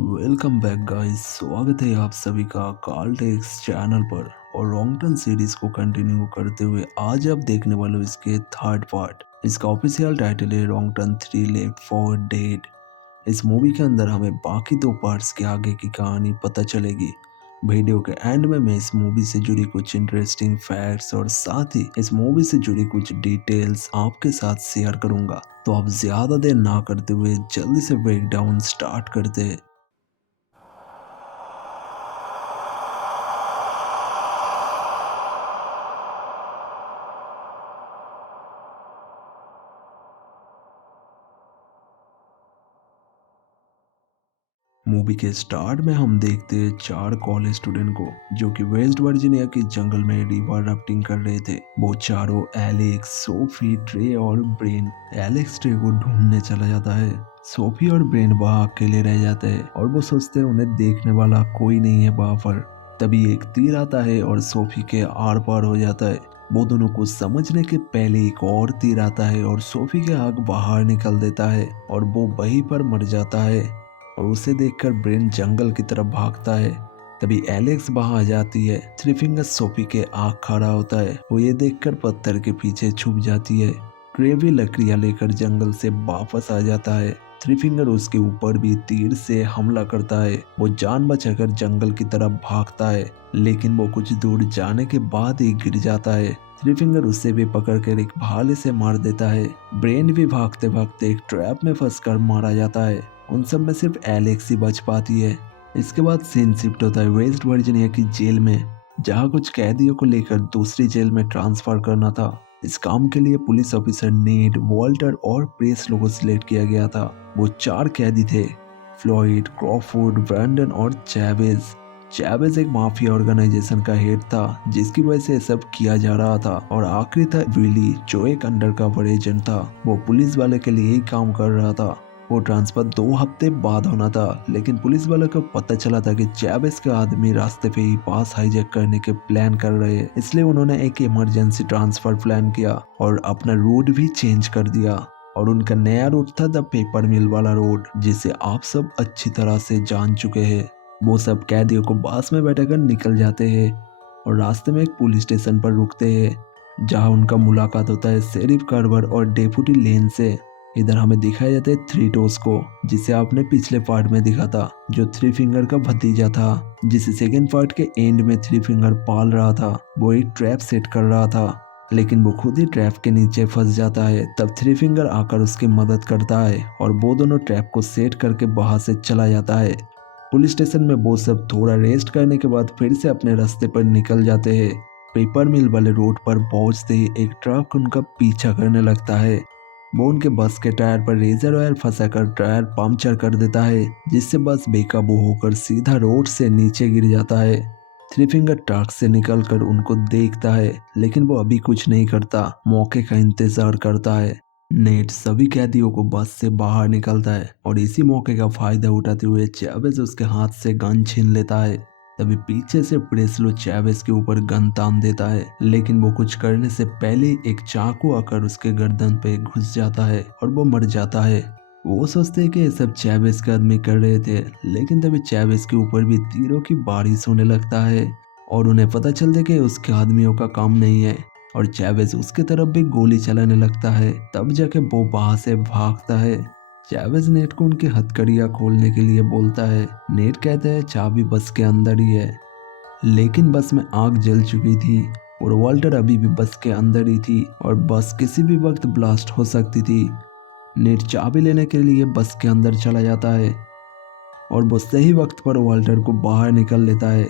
Welcome back guys. स्वागत है आप सभी का कार्ल टेक्स चैनल पर। और लॉन्ग टर्म सीरीज को कंटिन्यू करते हुए आज आप देखने वाले हो इसके थर्ड पार्ट। इसका ऑफिशियल टाइटल है long term 3 left for dead. इस मूवी के अंदर हमें बाकी दो पार्ट्स के आगे की कहानी पता चलेगी। वीडियो के एंड में मैं इस मूवी से जुड़ी कुछ इंटरेस्टिंग फैक्ट्स और साथ ही इस मूवी से जुड़ी कुछ डिटेल्स आपके साथ शेयर करूंगा। तो आप ज्यादा देर ना करते हुए जल्दी से ब्रेक डाउन स्टार्ट करते हैं। मूवी के स्टार्ट में हम देखते हैं चार कॉलेज स्टूडेंट को जो कि वेस्ट वर्जीनिया के जंगल में रिवर राफ्टिंग कर रहे थे। वो चारों एलेक्स, सोफी, ट्रे और ब्रेन। एलेक्स ट्रे को ढूंढने चला जाता है। सोफी और ब्रेन वहाँ अकेले रह जाते हैं और वो सोचते हैं उन्हें देखने वाला कोई नहीं है वहाँ पर। तभी एक तीर आता है और सोफी के आर पार हो जाता है। वो दोनों को समझने के पहले एक और तीर आता है और सोफी के आग बाहर निकल देता है और वो वहीं पर मर जाता है। और उसे देखकर ब्रेन जंगल की तरफ भागता है। तभी एलेक्स वहां आ जाती है। थ्री फिंगर सोफी के आग खड़ा होता है। वो ये देखकर पत्थर के पीछे छुप जाती है। ट्रे भी लकड़ियां लेकर जंगल से वापस आ जाता है। थ्री फिंगर उसके ऊपर भी तीर से हमला करता है। वो जान बचाकर जंगल की तरफ भागता है, लेकिन वो कुछ दूर जाने के बाद ही गिर जाता है। थ्री फिंगर उसे भी पकड़कर एक भाले से मार देता है। ब्रेन भी भागते भागते एक ट्रैप में फंसकर मारा जाता है। उन सब में सिर्फ एलेक्स ही बच पाती है। इसके बाद सीन शिफ्ट होता है वेस्ट वर्जीनिया की जेल में, जहाँ कुछ कैदियों को लेकर दूसरी जेल में ट्रांसफर करना था। इस काम के लिए पुलिस ऑफिसर नेट, वॉल्टर और प्रेस लोगों को सिलेक्ट किया गया था। वो चार कैदी थे, फ्लॉयड, क्रॉफोर्ड, ब्रैंडन और चैवेज। चैवेज एक माफिया ऑर्गेनाइजेशन का हेड था जिसकी वजह से सब किया जा रहा था। और आखिरी था विली, जो एक अंडरकवर एजेंट था। वो पुलिस वाले के लिए ही काम कर रहा था। वो ट्रांसफर 2 हफ्ते बाद होना था, लेकिन पुलिस वालों को पता चला था कि चैवेज के आदमी रास्ते पे ही पास हाईजैक करने के प्लान कर रहे हैं। इसलिए उन्होंने एक इमरजेंसी ट्रांसफर प्लान किया और अपना रूट भी चेंज कर दिया। और उनका नया रूट था द पेपर मिल वाला रोड, जिसे आप सब अच्छी तरह से जान चुके हैं। वो सब कैदियों को बस में बैठाकर निकल जाते हैं और रास्ते में एक पुलिस स्टेशन पर रुकते हैं, जहां उनका मुलाकात होता है शेरिफ कार्वर और डेप्यूटी लेन से। इधर हमें दिखाया जाता है थ्री टोस को, जिसे आपने पिछले पार्ट में देखा था, जो थ्री फिंगर का भतीजा था, जिसे सेकेंड पार्ट के एंड में थ्री फिंगर पाल रहा था। वो एक ट्रैप सेट कर रहा था, लेकिन वो खुद ही ट्रैप के नीचे फंस जाता है। तब थ्री फिंगर आकर उसकी मदद करता है और वो दोनों ट्रैप को सेट करके वहां से चला जाता है। पुलिस स्टेशन में वो सब थोड़ा रेस्ट करने के बाद फिर से अपने रास्ते पर निकल जाते हैं। पेपर मिल वाले रोड पर पहुंचते ही एक ट्रक उनका पीछा करने लगता है। वो उनके बस के टायर पर रेजर ऑयल फंसाकर टायर पंक्चर कर देता है, जिससे बस बेकाबू होकर सीधा रोड से नीचे गिर जाता है। थ्री फिंगर ट्रक से निकलकर उनको देखता है, लेकिन वो अभी कुछ नहीं करता, मौके का इंतजार करता है। नेट सभी कैदियों को बस से बाहर निकलता है और इसी मौके का फायदा उठाते हुए चैवेज उसके हाथ से गन छीन लेता है। तभी पीछे से प्रेस्लो चैवेज के ऊपर गन तान देता है, लेकिन वो कुछ करने से पहले एक चाकू आकर उसके गर्दन पे घुस जाता है और वो मर जाता है। वो सोचते हैं कि ये सब चैवेज के आदमी कर रहे थे, लेकिन तभी चैवेज के ऊपर भी तीरों की बारिश होने लगता है और उन्हें पता चलता है कि उसके आदमियों का काम नहीं है। और चैवेज उसके तरफ भी गोली चलाने लगता है। तब जाके वो वहां से भागता है। चैवेज नेट को उनकी हथकड़ियां खोलने के लिए बोलता है। नेट कहता है चाबी बस के अंदर ही है, लेकिन बस में आग जल चुकी थी और वॉल्टर अभी भी बस के अंदर ही थी और बस किसी भी वक्त ब्लास्ट हो सकती थी। नेट चाबी लेने के लिए बस के अंदर चला जाता है और वो सही वक्त पर वॉल्टर को बाहर निकल लेता है।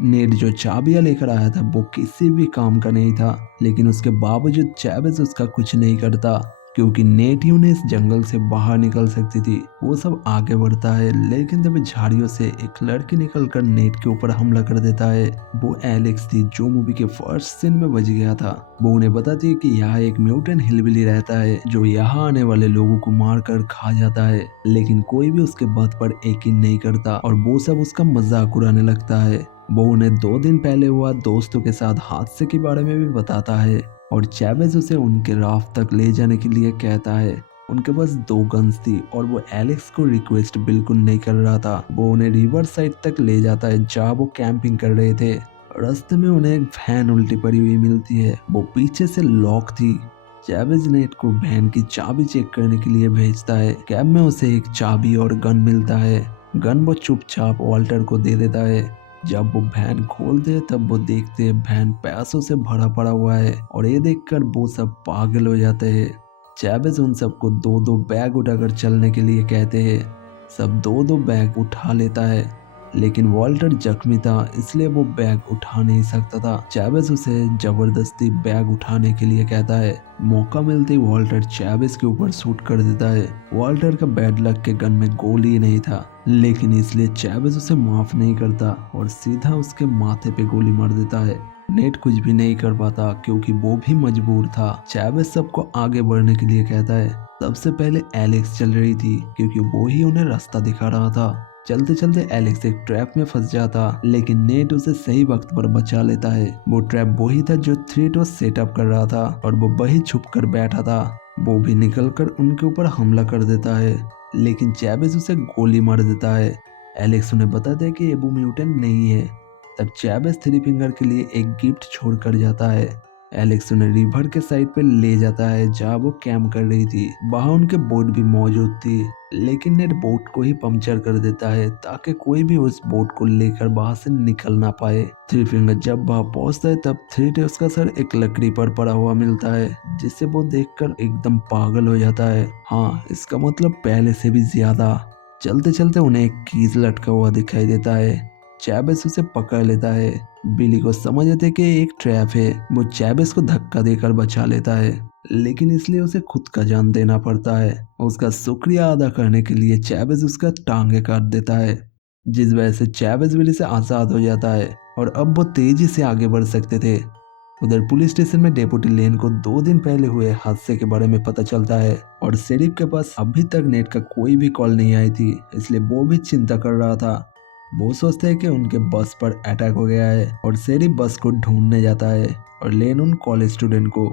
नेट जो चाबियां लेकर आया था वो किसी भी काम का नहीं था, लेकिन उसके बावजूद चैवेज उसका कुछ नहीं करता, क्योंकि नेट ही उन्हें इस जंगल से बाहर निकल सकती थी। वो सब आगे बढ़ता है, लेकिन तभी झाड़ियों से एक लड़की निकलकर नेट के ऊपर हमला कर देता है। वो एलेक्स थी, जो मूवी के फर्स्ट सीन में बच गया था। वो उन्हें बताती है कि यहाँ एक म्यूटेंट हिलबिली रहता है जो यहाँ आने वाले लोगों को मार कर खा जाता है, लेकिन कोई भी उसके बात पर यकीन नहीं करता और वो सब उसका मजाक उड़ाने लगता है। वो उन्हें 2 दिन पहले हुआ दोस्तों के साथ हादसे के बारे में भी बताता है और चैवेज उसे उनके राफ्ट तक ले जाने के लिए कहता है उनके पास 2 गन्स थी और वो एलेक्स को रिक्वेस्ट बिल्कुल नहीं कर रहा था। वो उन्हें रिवर साइड तक ले जाता है जहाँ वो कैंपिंग कर रहे थे। रास्ते में उन्हें एक वैन उल्टी पड़ी हुई मिलती है, वो पीछे से लॉक थी। चैवेज नेट को वैन की चाबी चेक करने के लिए भेजता है। कैब में उसे एक चाबी और गन मिलता है। गन वो चुपचाप वॉल्टर को दे देता है। जब वो वैन खोलते हैं तब वो देखते हैं वैन पैसों से भरा पड़ा हुआ है और ये देखकर वो सब पागल हो जाते हैं। चैवेज उन सबको 2-2 बैग उठाकर चलने के लिए कहते हैं। सब 2-2 बैग उठा लेता है, लेकिन वॉल्टर जख्मी था इसलिए वो बैग उठा नहीं सकता था। चैवेज उसे जबरदस्ती बैग उठाने के लिए कहता है। मौका मिलते ही वॉल्टर चैवेज के ऊपर शूट कर देता है। वॉल्टर का बैड लक के गन में गोली नहीं था, लेकिन इसलिए चैवेज उसे माफ नहीं करता और सीधा उसके माथे पे गोली मार देता है। नेट कुछ भी नहीं कर पाता क्योंकि वो भी मजबूर था। चैवेज सबको आगे बढ़ने के लिए कहता है। सबसे पहले एलेक्स चल रही थी क्योंकि वो ही उन्हें रास्ता दिखा रहा था। चलते चलते एलेक्स एक ट्रैप में फंस जाता, लेकिन नेट उसे सही वक्त पर बचा लेता है। वो ट्रैप वही था जो थ्रेटो सेटअप कर रहा था और वो वही छुप कर बैठा था। वो भी निकलकर उनके ऊपर हमला कर देता है, लेकिन चैवेज उसे गोली मार देता है। एलेक्स उन्हें बताता है कि ये वो म्यूटेंट नहीं है। तब चैवेज थ्री फिंगर के लिए एक गिफ्ट छोड़ कर जाता है। एलेक्स उन्हें रिवर के साइड पे ले जाता है जहाँ वो कैंप कर रही थी। वहाँ उनके बोट भी मौजूद थी, लेकिन नेट बोट को ही पंक्चर कर देता है ताकि कोई भी उस बोट को लेकर वहां से निकल ना पाए। थ्री फिंगर जब वहां पहुंचता है तब थ्री उसका सर एक लकड़ी पर पड़ा हुआ मिलता है, जिसे वो देखकर एकदम पागल हो जाता है। हाँ, इसका मतलब पहले से भी ज्यादा। चलते चलते उन्हें एक कीज लटका हुआ दिखाई देता है। चैवेज उसे पकड़ लेता है। बिली को समझ आते कि एक ट्रैप है। वो चैवेज को धक्का देकर बचा लेता है, लेकिन इसलिए उसे खुद का जान देना पड़ता है। उसका शुक्रिया अदा करने के लिए चैवेज उसका टांगे काट देता है, जिस वजह से चैवेज बिली से आज़ाद हो जाता है और अब वो तेजी से आगे बढ़ सकते थे। उधर पुलिस स्टेशन में डेपुटी लेन को 2 दिन पहले हुए हादसे के बारे में पता चलता है और शेरिफ के पास अभी तक नेट का कोई भी कॉल नहीं आई थी, इसलिए वो भी चिंता कर रहा था। वो सोचते हैं कि उनके बस पर अटैक हो गया है और शेरिफ बस को ढूंढने जाता है और लेन उन कॉलेज स्टूडेंट को।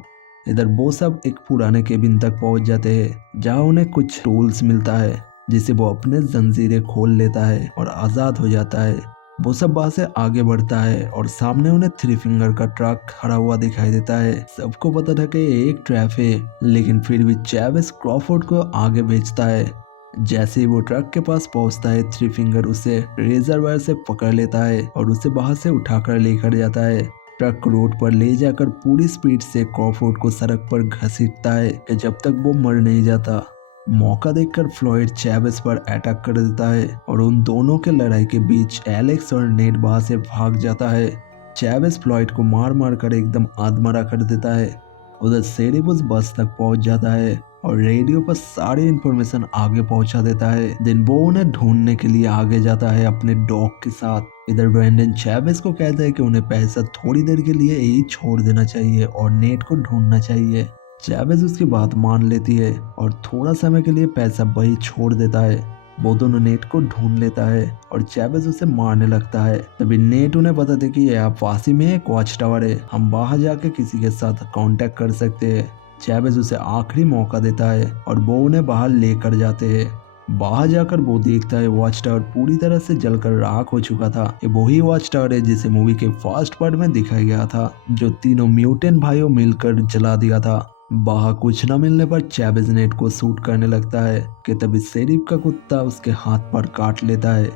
इधर वो सब एक पुराने केबिन तक पहुंच जाते हैं जहां उन्हें कुछ टूल्स मिलता है, जिसे वो अपने जंजीरें खोल लेता है और आज़ाद हो जाता है। वो सब वहां से आगे बढ़ता है और सामने उन्हें थ्री फिंगर का ट्रक खड़ा हुआ दिखाई देता है। सबको पता था कि ये एक ट्रैप है, लेकिन फिर भी चैवेज क्रॉफोर्ड को आगे भेजता है। जैसे ही वो ट्रक के पास पहुंचता है, थ्री फिंगर उसे रेजर वायर से पकड़ लेता है और उसे बाहर से उठाकर लेकर जाता है। ट्रक को रोड पर ले जाकर पूरी स्पीड से क्रॉफोर्ड को सड़क पर घसीटता है कि जब तक वो मर नहीं जाता। मौका देखकर फ्लॉयड चैवेज पर अटैक कर देता है और उन दोनों के लड़ाई के बीच एलेक्स और नेट वहां से भाग जाता है। चैवेज फ्लॉयड को मार मार कर एकदम आधमरा कर देता है। उधर शेरिफ उस बस तक पहुंच जाता है और रेडियो पर सारी इन्फॉर्मेशन आगे पहुंचा देता है। दिन वो उन्हें ढूंढने के लिए आगे जाता है अपने डॉग के साथ। इधर ब्रेंडन चैवेज को कहता है कि उन्हें पैसा थोड़ी देर के लिए यही छोड़ देना चाहिए और नेट को ढूंढना चाहिए। चैवेज उसकी बात मान लेती है और थोड़ा समय के लिए पैसा वही छोड़ देता है। वो दोनों नेट को ढूंढ लेता है और चैवेज उसे मारने लगता है। तभी नेट उन्हें बताते कि यह वासी में एक वॉच टावर है, हम वहां जाके किसी के साथ कांटेक्ट कर सकते हैं। चैवेज उसे आखिरी मौका देता है और वो उन्हें बाहर लेकर जाते हैं। बाहर जाकर वो देखता है वॉच टावर पूरी तरह से जलकर राख हो चुका था। ये वही वॉच टावर है जिसे मूवी के फर्स्ट पार्ट में दिखाया गया था, जो तीनों म्यूटेंट भाइयों मिलकर जला दिया था। बाहर कुछ न मिलने पर चैवेज नेट को शूट करने लगता है कि तभी शेरिफ का कुत्ता उसके हाथ पर काट लेता है।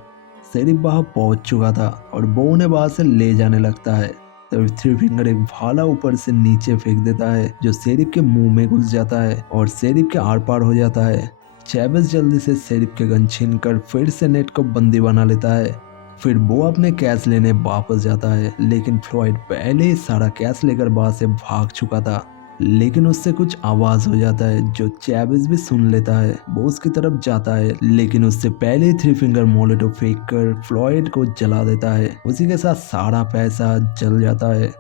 शेरिफ बाहर पहुंच चुका था और वो उन्हें बाहर से ले जाने लगता है। तभी थ्री फिंगर एक भाला ऊपर से नीचे फेंक देता है जो शेरिफ के मुंह में घुस जाता है और शेरिफ के आर पार हो जाता है। चैवेज जल्दी से शेरिफ के गन छीनकर फिर से नेट को बंदी बना लेता है। फिर वो अपने कैश लेने वापस जाता है, लेकिन फ्लॉयड पहले ही सारा कैश लेकर वहां से भाग चुका था। लेकिन उससे कुछ आवाज हो जाता है जो चैवेज भी सुन लेता है। वो उसकी तरफ जाता है, लेकिन उससे पहले ही थ्री फिंगर मोलेटो फेंक कर फ्लॉयड को जला देता है। उसी के साथ सारा पैसा जल जाता है।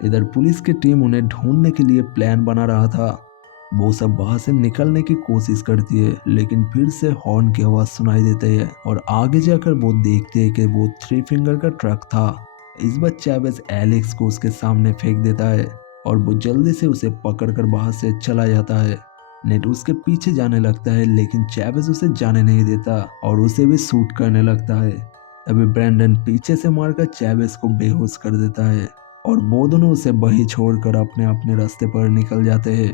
इधर पुलिस की टीम उन्हें ढूंढने के लिए प्लान बना रहा था। वो सब वहां से निकलने की कोशिश करती है, लेकिन फिर से हॉर्न की आवाज सुनाई देती है और आगे जाकर वो देखते हैं कि वो थ्री फिंगर का ट्रक था। इस बार चैवेज एलेक्स को उसके सामने फेंक देता है और वो जल्दी से उसे पकड़कर बाहर से चला जाता है। नेट उसके पीछे जाने लगता है लेकिन चैवेज उसे जाने नहीं देता और उसे भी शूट करने लगता है। तभी ब्रैंडन पीछे से मारकर चैवेज को बेहोश कर देता है और वो दोनों उसे वही छोड़कर अपने अपने रास्ते पर निकल जाते हैं।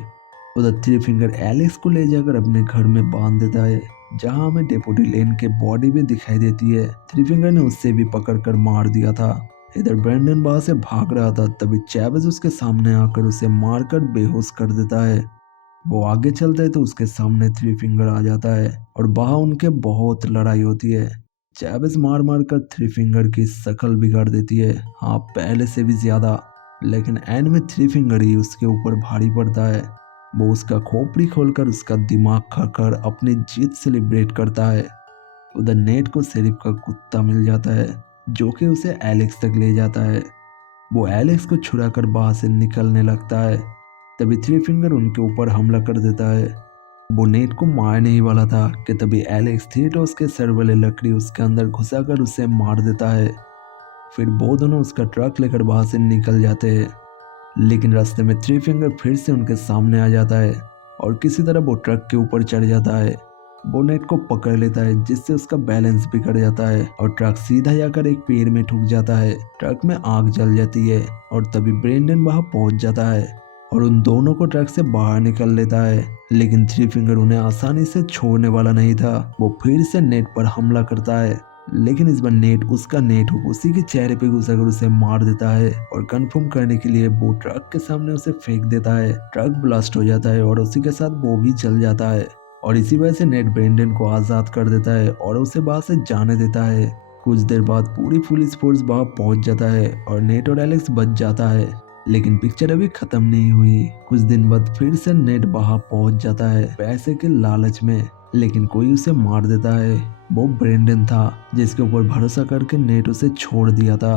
उधर थ्री फिंगर एलेक्स को ले जाकर अपने घर में बांध देता है, जहां हमें डेपुटी लेन के बॉडी भी दिखाई देती है। थ्री फिंगर ने उससे भी पकड़कर मार दिया था। इधर ब्रैंडन वहां से भाग रहा था, तभी चैवेज उसके सामने आकर उसे मारकर बेहोश कर देता है। वो आगे चलता है तो उसके सामने थ्री फिंगर आ जाता है और वहां उनके बहुत लड़ाई होती है। चैवेज मार मार कर थ्री फिंगर की शक्ल बिगाड़ देती है, हाँ पहले से भी ज्यादा। लेकिन एंड में थ्री फिंगर ही उसके ऊपर भारी पड़ता है। वो उसका खोपड़ी खोलकर उसका दिमाग खाकर अपनी जीत सेलिब्रेट करता है। उधर नेट को शेरिफ का कुत्ता मिल जाता है जो कि उसे एलेक्स तक ले जाता है। वो एलेक्स को छुड़ाकर वहां से निकलने लगता है। तभी थ्री फिंगर उनके ऊपर हमला कर देता है। वो नेट को मारने ही वाला था कि तभी एलेक्स थीटोस के सर वाले लकड़ी उसके अंदर घुसाकर उसे मार देता है। फिर वो दोनों उसका ट्रक लेकर वहां से निकल जाते हैं। लेकिन रास्ते में थ्री फिंगर फिर से उनके सामने आ जाता है और किसी तरह वो ट्रक के ऊपर चढ़ जाता है। वो नेट को पकड़ लेता है जिससे उसका बैलेंस बिगड़ जाता है और ट्रक सीधा जाकर एक पेड़ में ठुक जाता है। ट्रक में आग जल जाती है और तभी ब्रेंडन वहां पहुंच जाता है और उन दोनों को ट्रक से बाहर निकल लेता है। लेकिन थ्री फिंगर उन्हें आसानी से छोड़ने वाला नहीं था। वो फिर से नेट पर हमला करता है, लेकिन इस बार नेट उसका नेट उसी के चेहरे पे घुसाकर उसे मार देता है और कंफर्म करने के लिए वो ट्रक के सामने उसे फेंक देता है। ट्रक ब्लास्ट हो जाता है और उसी के साथ वो भी जल जाता है और इसी वजह से नेट ब्रेंडन को आजाद कर देता है और उसे वहां से जाने देता है। कुछ देर बाद पूरी पुलिस फोर्स वहां पहुंच जाता है और नेट और एलेक्स बच जाता है। लेकिन पिक्चर अभी खत्म नहीं हुई। कुछ दिन बाद फिर से नेट वहां पहुंच जाता है पैसे के लालच में, लेकिन कोई उसे मार देता है। वो ब्रेंडन था जिसके ऊपर भरोसा करके नेट उसे छोड़ दिया था।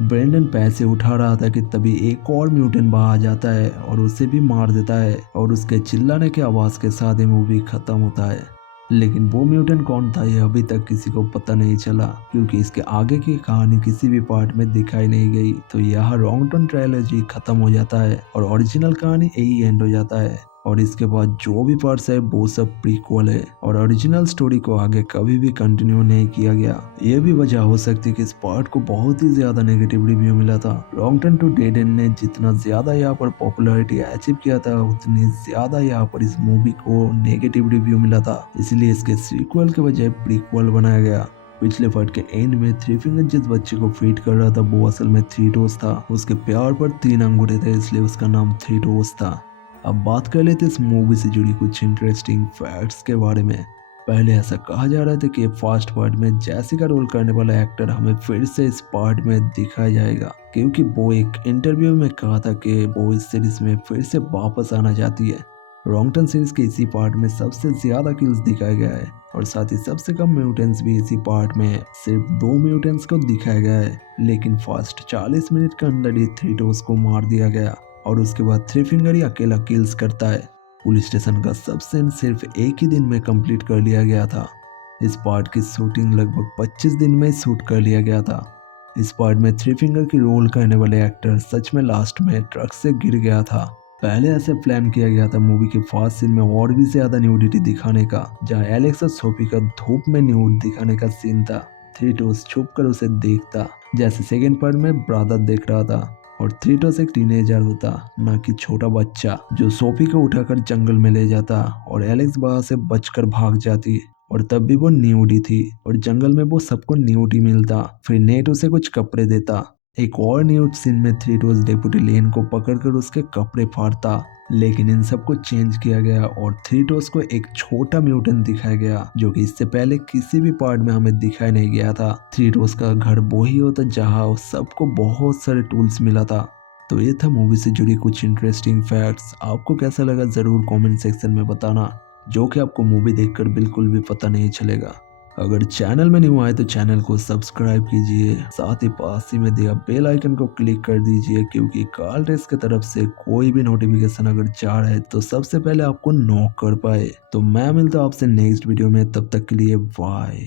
ब्रेंडन पैसे उठा रहा था कि तभी एक और म्यूटेंट वहां आ जाता है और उसे भी मार देता है और उसके चिल्लाने की आवाज के साथ ही मूवी खत्म होता है। लेकिन वो म्यूटेंट कौन था ये अभी तक किसी को पता नहीं चला, क्योंकि इसके आगे की कहानी किसी भी पार्ट में दिखाई नहीं गई। तो यहाँ रॉन्ग टर्न ट्रायलॉजी खत्म हो जाता है और ओरिजिनल कहानी यही एंड हो जाता है। और इसके बाद जो भी पार्ट्स है वो सब प्रीक्वल है और ओरिजिनल स्टोरी को आगे कभी भी कंटिन्यू नहीं किया गया। ये भी वजह हो सकती है कि इस पार्ट को बहुत ही ज्यादा नेगेटिव रिव्यू मिला था। Wrong turn to dead end ने जितना ज्यादा यहाँ पर पॉपुलैरिटी अचीव किया था उतनी ज्यादा यहाँ पर इस मूवी को नेगेटिव रिव्यू मिला था, इसलिए इसके सीक्वल के बजाय प्रीक्वल बनाया गया। पिछले पार्ट के एंड में थ्री फिंगर जिस बच्चे को फीड कर रहा था वो असल में थीटोस था। उसके प्यार पर 3 अंगूठे थे इसलिए उसका नाम थीटोस था। अब बात कर लेते इस मूवी से जुड़ी कुछ इंटरेस्टिंग फैक्ट्स के बारे में। पहले ऐसा कहा जा रहा था कि फर्स्ट पार्ट में जैसी का रोल करने वाला एक्टर हमें फिर से इस पार्ट में दिखाया जाएगा, क्योंकि वो एक इंटरव्यू में कहा था कि वो इस सीरीज में फिर से वापस आना चाहती है। रॉन्ग टर्न सीरीज के इसी पार्ट में सबसे ज्यादा किल्स दिखाया गया है और साथ ही सबसे कम म्यूटेंट्स भी इसी पार्ट में है। सिर्फ 2 म्यूटेंट्स को दिखाया गया है, लेकिन फर्स्ट 40 मिनट के अंदर ही थीटोस को मार दिया गया और उसके बाद थ्री फिंगर ही अकेला किल्स करता है। पुलिस स्टेशन का सब सीन सिर्फ एक ही दिन में कंप्लीट कर लिया गया था। इस पार्ट की शूटिंग लगभग 25 दिन में शूट कर लिया गया था। इस पार्ट में थ्री फिंगर की रोल करने वाले एक्टर सच में लास्ट में ट्रक से गिर गया था। पहले ऐसे प्लान किया गया था मूवी के फर्स्ट सीन में और भी ज्यादा न्यूडिटी दिखाने का, जहाँ एलेक्स और सोफी का धूप में न्यूड दिखाने का सीन था। थीटोस छुप कर उसे देखता, जैसे सेकेंड पार्ट में ब्रादर देख रहा था, और थीटोस एक टीनेजर होता, ना कि छोटा बच्चा, जो सोफी को उठाकर जंगल में ले जाता और एलेक्स वहां से बचकर भाग जाती। और तब भी वो न्यूडी थी और जंगल में वो सबको न्यूडी मिलता। फिर नेट उसे कुछ कपड़े देता। एक और न्यूड सीन में थीटोस डेपुटी लेन को पकड़कर उसके कपड़े फाड़ता, लेकिन इन सबको चेंज किया गया और थीटोस को एक छोटा म्यूटेंट दिखाया गया जो कि इससे पहले किसी भी पार्ट में हमें दिखाया नहीं गया था। थीटोस का घर वो ही होता जहाँ सबको बहुत सारे टूल्स मिला था। तो ये था मूवी से जुड़ी कुछ इंटरेस्टिंग फैक्ट्स। आपको कैसा लगा जरूर कमेंट सेक्शन में बताना, जो कि आपको मूवी देखकर बिल्कुल भी पता नहीं चलेगा। अगर चैनल में न्यू आए तो चैनल को सब्सक्राइब कीजिए, साथ ही पास ही में दिया बेल आइकन को क्लिक कर दीजिए, क्योंकि कार्ल रेस की तरफ से कोई भी नोटिफिकेशन अगर जा रहा है तो सबसे पहले आपको नॉक कर पाए। तो मैं मिलता हूँ आपसे नेक्स्ट वीडियो में, तब तक के लिए बाय।